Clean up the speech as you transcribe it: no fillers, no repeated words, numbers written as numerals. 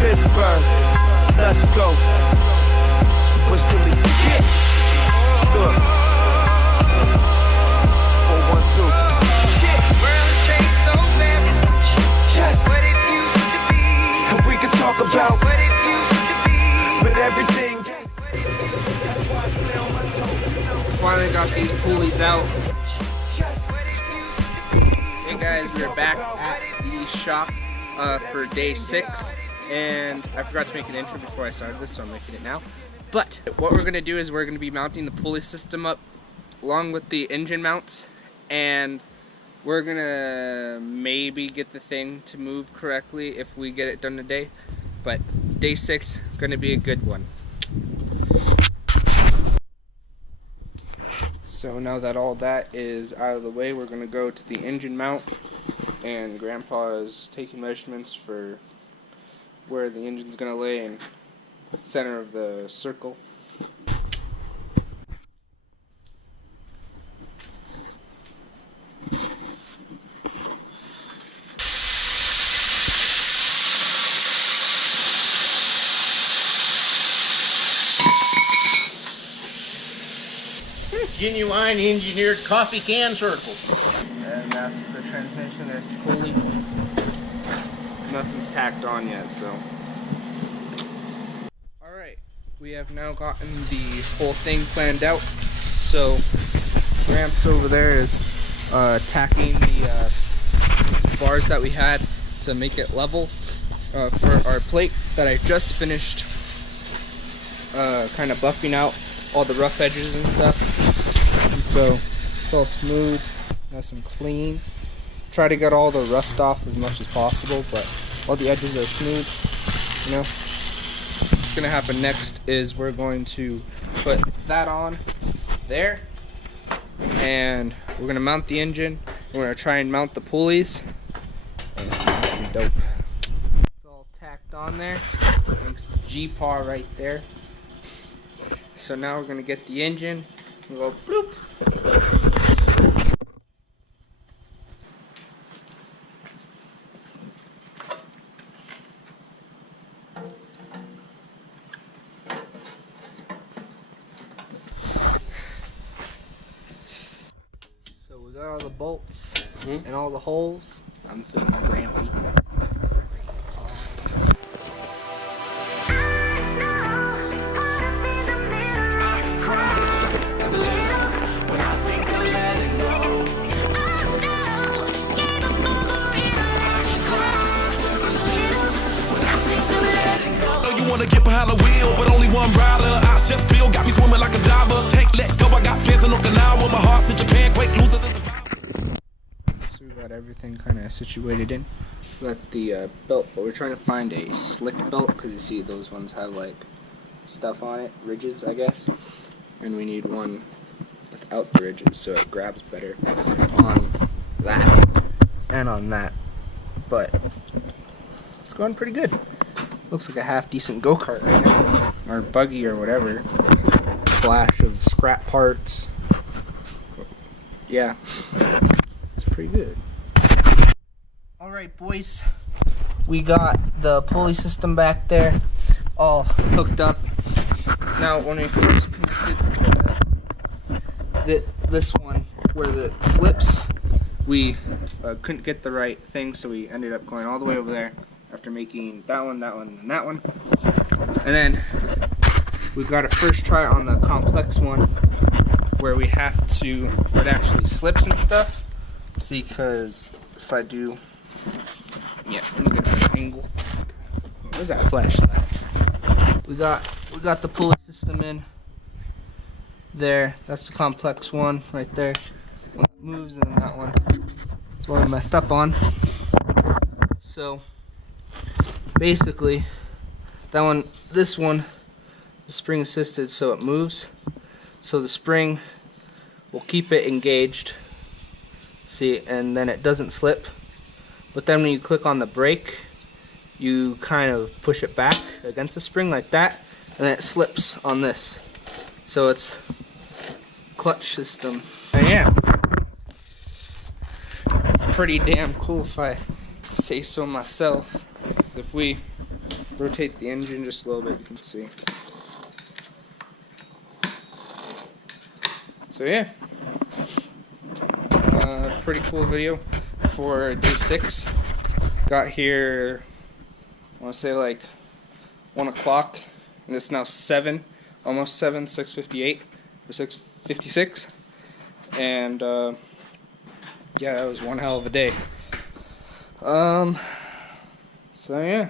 Pittsburgh, let's go. What's really get? Stood. 412. Yes. What it used to be. And we can talk about What it used to be. but everything. That's why I stay on my toes, you know. Finally got these pulleys out. Yes. Hey guys, we're back at the shop for day 6, and I forgot to make an intro before I started this, so I'm making it now. But what we're gonna do is we're gonna be mounting the pulley system up along with the engine mounts, and we're gonna maybe get the thing to move correctly if we get it done today. But day 6 gonna be a good one. So now that all that is out of the way, we're going to go to the engine mount, and Grandpa is taking measurements for where the engine's going to lay in the center of the circle. Genuine engineered coffee can circle. And that's the transmission, there's the pulley. Nothing's tacked on yet, so. Alright, we have now gotten the whole thing planned out. So, Gramps over there is tacking the bars that we had to make it level for our plate that I just finished kind of buffing out all the rough edges and stuff. And so it's all smooth, nice and clean. Try to get all the rust off as much as possible, but all the edges are smooth, you know. What's gonna happen next is we're going to put that on there, and we're gonna mount the engine. We're gonna try and mount the pulleys, and it's gonna be dope. It's all tacked on there. Thanks to G-Paw right there. So now we're gonna get the engine. We'll go bloop. So we got all the bolts and all the holes. I'm feeling grampy. Wanna get behind the wheel, but only one rider. I just feel got me swimming like a diver. Can't let go, I got plans in Okinawa. My heart to Japan, quake losers. So we got everything kind of situated in. We got the belt, but we're trying to find a slick belt because you see those ones have like stuff on it, ridges, I guess. And we need one without the ridges, so it grabs better on that and on that. But it's going pretty good. Looks like a half-decent go-kart right now, or buggy or whatever. Flash of scrap parts. Yeah, it's pretty good. Alright boys, we got the pulley system back there all hooked up. Now when we first connected this one where the slips, we couldn't get the right thing, so we ended up going all the way over there after making that one, and that one. And then we got to first try on the complex one where we have to, where it actually slips and stuff. See, because if I do, yeah, let me get an angle. Where's that flashlight? We got the pulley system in there. That's the complex one right there. One that moves, and then that one. That's what I messed up on. So basically, that one, this one, the spring assisted, so it moves. So the spring will keep it engaged. See, and then it doesn't slip. But then when you click on the brake, you kind of push it back against the spring like that, and then it slips on this. So it's clutch system. And yeah, it's pretty damn cool if I say so myself. If we rotate the engine just a little bit, you can see. So yeah, pretty cool video for day 6. Got here, I want to say like 1 o'clock, and it's now 7, almost 7, 6:58 or 6:56, and yeah, that was one hell of a day. So yeah.